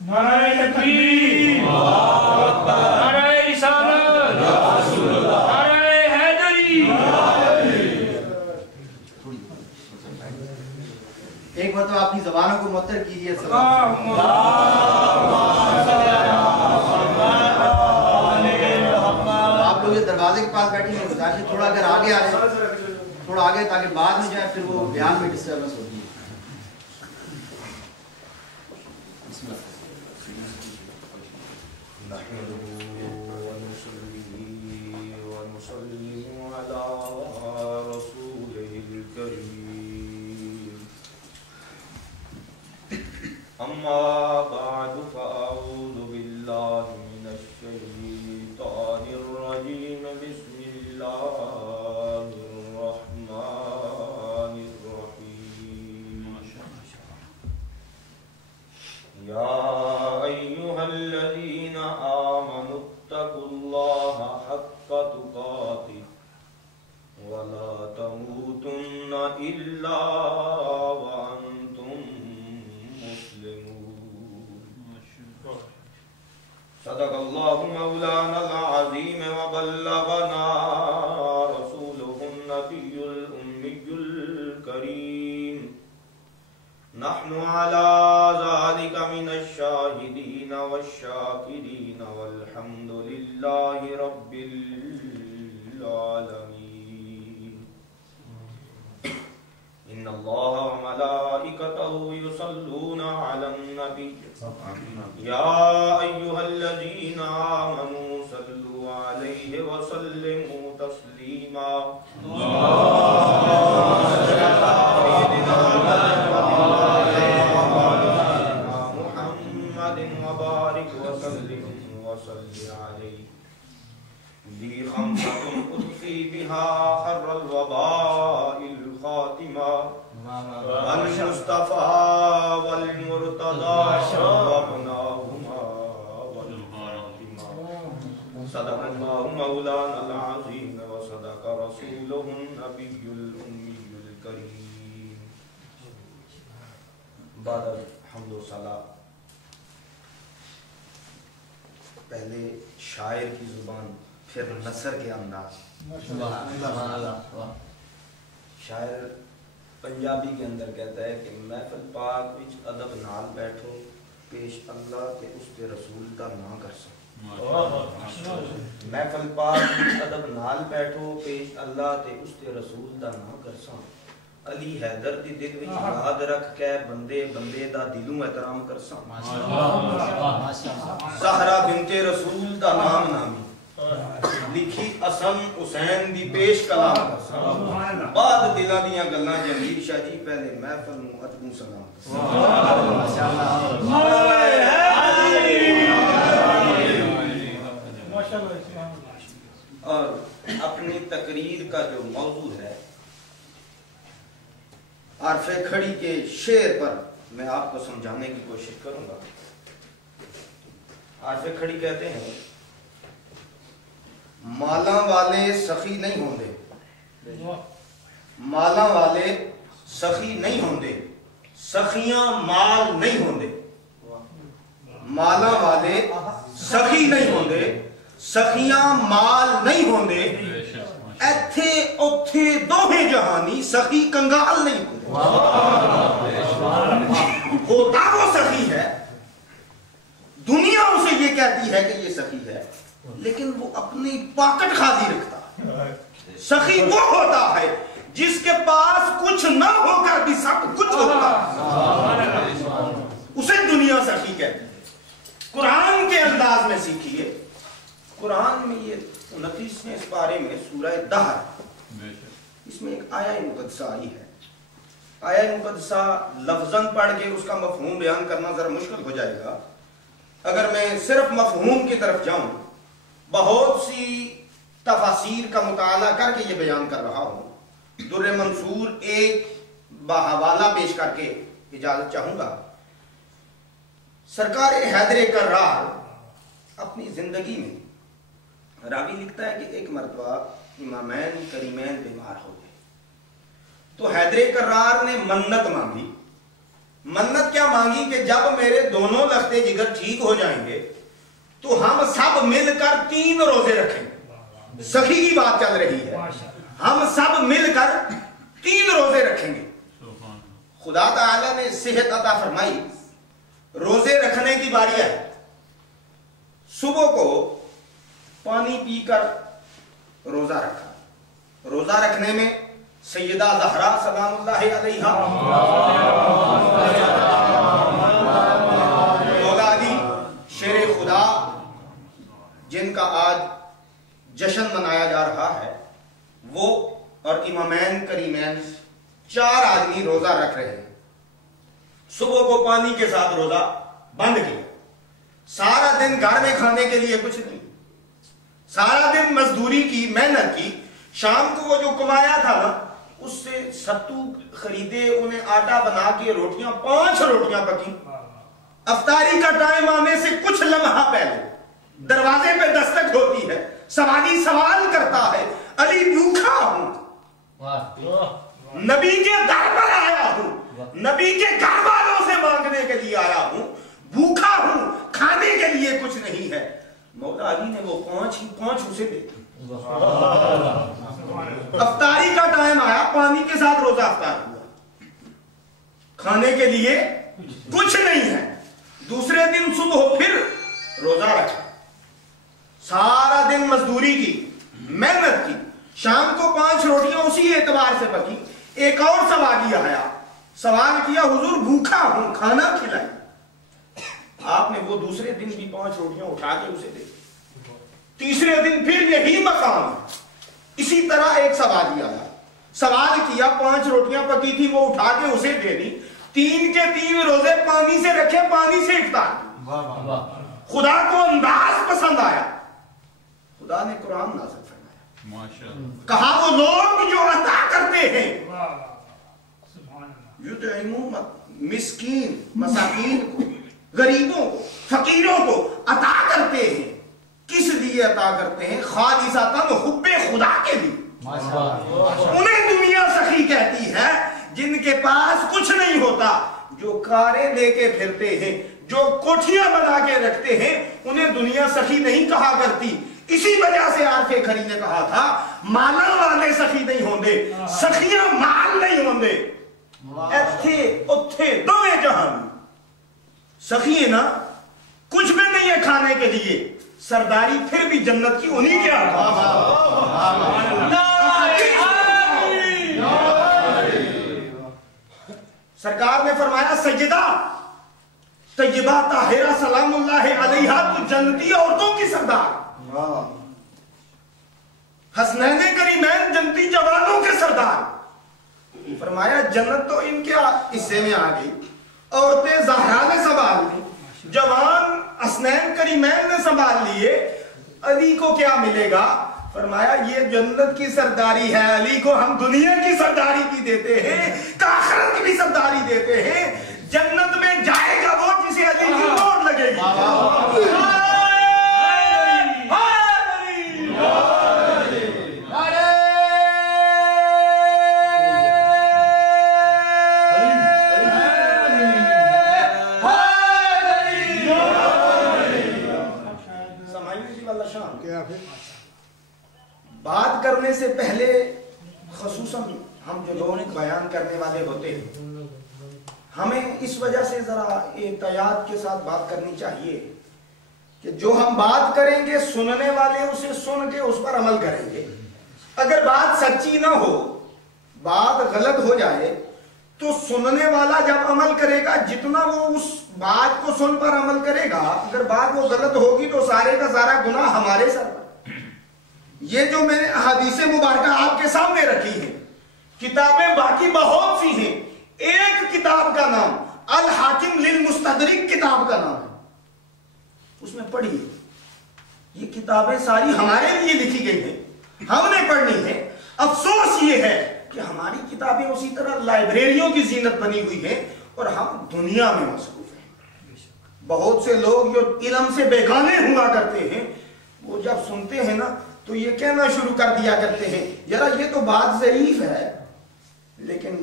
नारे तकबीर, नारे रिसालत, नारे हैदरी। एक बार तो अपनी ज़बानों को मुअत्तर कीजिए। आप लोग ये दरवाजे के पास बैठे हैं, गुजारिश थोड़ा अगर आगे आ जाए, थोड़ा आगे, ताकि बाद में जाए फिर वो बयान में डिस्टर्बेंस होगी। अम्मा बादु फ़अऊज़ु बिल्लाहि मिनश शैतानिर रजीम बिस्मिल्लाहिर रहमानिर रहीम। या अय्युहल्लज़ीना आमनुत्तकुल्लाहा हक्का तुक़ातिह वला तमूतुन्ना इल्ला व अंतुम सदक़ल्लाहु मौलाना अल-अज़ीम व बल्लगना रसूलुहुन नबियुल उम्मियुल करीम। नहनु अला ज़ालिका मिनश शाहिदीन वश-शाकिरीन वल्हम्दुलिल्लाहि रब्बिल आलमीन। इन्नल्लाह व मलाइकतहु युसल्लूना अलन नबी या अय्युहल्लज़ीना आमनू सल्लु अलैहि व सल्लिमू तस्लीमा। मुहम्मदिन व बारिक व सल्लिम व सल्लि अलैहि दी खम्सतुन उद्फी बिहा हर्रल वबाइल खातिमा अल मुस्तफा वल मुर्तदा वबनाहुमा वल फातिमा। सदक़ल्लाहु मौलाना अल-अज़ीम व सदक़ रसूलुहुन नबियुल उम्मियुल करीम। बाद हम्द व सला, पहले शायर की जुबान फिर नसर के अंदाज। शायर पंजाबी के अंदर कहता है कि महफिल पाक विच अदब नाल बैठो पेश अल्लाह ते उसके रसूल दा ना करसा। महफिल पाक विच अदब नाल बैठो पेश अल्लाह ते उसके रसूल दा ना करसा। अली हैदर दी दिल विच याद रख के बंदे बंदे दा दिलों एहतराम करसा। ज़हरा बिनते रसूल दा नाम नामी लिखी असम हुसैन दी पेश कलाम करसा। बाद दिलां दियां गल्लां जमीर शाह जी पहले महफिल नूं अदबू सलाम। और अपनी तकरीर का जो मौजू है आरफे खड़ी के शेर पर मैं आपको समझाने की कोशिश करूंगा। आरफे खड़ी कहते हैं माला वाले सखी नहीं होंगे, माला वाले सखी नहीं होंगे, सखियां माल नहीं होंगे। माला वाले सखी नहीं होंगे, सखियां माल नहीं होंगे। एथे ओथे दोहे जहानी सखी कंगाल नहीं होंगे। होता वो सखी है, दुनिया उसे ये कहती है कि ये सखी है, लेकिन वो अपनी पॉकेट खाली रखता। सखी वो होता है जिसके पास कुछ न होकर भी सब कुछ होता, उसे दुनिया सखी कहती है। कुरान के अंदाज में सीखिए। कुरान में ये 29वें पारे में सूरह दहर, इसमें एक आया मुकद्दसा आई है। आया मुकद्दसा लफ्जन पढ़ के उसका मफहूम बयान करना जरा मुश्किल हो जाएगा। अगर मैं सिर्फ मफहूम की तरफ जाऊं, बहुत सी तफासीर का मुताला करके ये बयान कर रहा हूं। दुर्रे मंसूर एक बहवाला पेश करके इजाजत चाहूंगा। सरकार हैदर कर्रार अपनी जिंदगी में, रावी लिखता है कि एक मरतबा इमामैन करीमैन बीमार हो गए, तो हैदर कर्रार ने मन्नत मांगी मन्नत क्या मांगी कि जब मेरे दोनों लखते जिगर ठीक हो जाएंगे तो हम सब मिलकर 3 रोजे रखेंगे। सखी की बात चल रही है, हम सब मिलकर 3 रोजे रखेंगे। खुदा ताला ने सेहत अता फरमाई, रोजे रखने की बारी है। सुबह को पानी पीकर रोजा रखा। रोजा रखने में सैयदा ज़हरा सलामुल्लाह अलैहा, मौला अली शेरे खुदा जिनका आज जश्न मनाया जा रहा है, वो और इमामैन करीमैन 4 आदमी रोजा रख रहे हैं। सुबह को पानी के साथ रोजा बंद किया। सारा दिन घर में खाने के लिए कुछ नहीं, सारा दिन मजदूरी की, मेहनत की। शाम को वो जो कमाया था ना, उससे सत्तू खरीदे, उन्हें आटा बना के रोटियां, 5 रोटियां पकी। अफ्तारी का टाइम आने से कुछ लम्हा पहले दरवाजे पे दस्तक होती है। सवाली सवाल करता है, अली भूखा हूं, नबी के दर पर आया हूं, नबी के घर वालों से मांगने के लिए आया हूं, भूखा हूं, खाने के लिए कुछ नहीं है। मौला अली ने वो 5 उसे दे। अफ्तारी का टाइम आया, पानी के साथ रोजा अफ्तार हुआ, खाने के लिए कुछ नहीं है। दूसरे दिन सुबह फिर रोजा रखा। सारा दिन मजदूरी की, मेहनत की। शाम को 5 रोटियां उसी एतबार से पकी। एक और सवाल आया, सवाल किया, हुजूर भूखा हूं, खाना खिलाए। आपने वो दूसरे दिन भी 5 रोटियां उठा के उसे दे। तीसरे दिन फिर यही मकाम, इसी तरह एक सवाल आया, सवाल किया, 5 रोटियां पकी थी, वो उठा के उसे दे दी। 3 के 3 रोजे पानी से रखे, पानी से इफ्तार। खुदा को अंदाज पसंद आया, खुदा ने कुरान नाज़िल फरमाया। कहा वो लोग जो अता करते हैं, मिस्कीन, मसाकीन को, गरीबों को, फकीरों को अता करते हैं। किस लिए अता करते हैं? खालिसतन हुब्बे खुदा के लिए। उन्हें दुनिया सखी कहती है जिनके पास कुछ नहीं होता, जो कारें लेके फिरते हैं, जो कोठियां बना के रखते हैं, उन्हें दुनिया सखी नहीं कहा करती। इसी वजह से आरके खरी ने कहा था, मालन वाले सखी नहीं होंगे, सखियां माल नहीं होंगे। इत्थे उत्थे दोवें जहान सखी है ना, कुछ भी नहीं है खाने के लिए, सरदारी फिर भी जन्नत की उन्हीं के सरकार ने फरमाया, सैयदा तय्यबा ताहिरा सलामुल्लाह अलैहा तो जन्नती औरतों की सरदार, हसनैन करीमैन जन्नती जवानों के सरदार। फरमाया जन्नत तो इनके हिस्से में आ गई, औरतें ज़हरा ने संभाल ली, जवान हसनैन करीमैन ने संभाल लिए, अली को क्या मिलेगा? फरमाया ये जन्नत की सरदारी है, अली को हम दुनिया की सरदारी भी देते हैं, आखिरत की भी सरदारी देते हैं। जन्नत में जाएगा वो जिसे अली की दौड़ लगेगी। बात करने से पहले खसूसन हम जो लोग बयान करने वाले होते हैं, हमें इस वजह से जरा एहतियात के साथ बात करनी चाहिए कि जो हम बात करेंगे सुनने वाले उसे सुन के उस पर अमल करेंगे। अगर बात सच्ची ना हो, बात गलत हो जाए, तो सुनने वाला जब अमल करेगा, जितना वो उस बात को सुन पर अमल करेगा, अगर बात वो गलत होगी तो सारे का सारा गुनाह हमारे सर पर। ये जो मैंने हदीसे मुबारका आपके सामने रखी है, किताबें बाकी बहुत सी हैं, एक किताब का नाम अल हाकिम लिल मुस्तदरिक किताब का नाम है, उसमें पढ़िए। ये किताबें सारी हमारे लिए लिखी गई हैं, हमने पढ़नी है। अफसोस ये है कि हमारी किताबें उसी तरह लाइब्रेरियों की जीनत बनी हुई है और हम दुनिया में मसरूफ हैं। बहुत से लोग जो इल्म से बेगाने हुआ करते हैं, वो जब सुनते हैं ना तो ये कहना शुरू कर दिया करते हैं, यार ये तो बात ज़रीफ है, लेकिन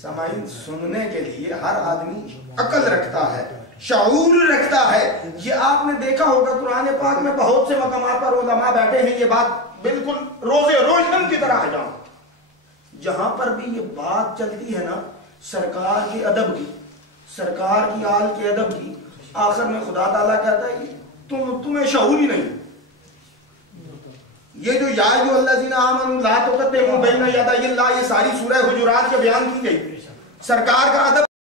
سامعین سننے کے لیے ہر آدمی عقل رکھتا ہے، شعور رکھتا ہے۔ یہ آپ نے دیکھا ہوگا قرآن پاک میں بہت سے مقامات پر علماء بیٹھے ہیں، یہ بات بالکل روزے روشن کی طرح ہے، جہاں پر بھی یہ بات چلتی ہے نا سرکار کے ادب کی، سرکار کی آل کے ادب کی، آخر میں خدا تعالیٰ کہتا ہے کہ تمہیں شعور ہی نہیں۔ یہ جو یا ایھا الذین آمنوا لا تقدموا بین یدی اللہ، یہ ساری سورہ حجرات کے بیان کی گئی، سرکار کا ادب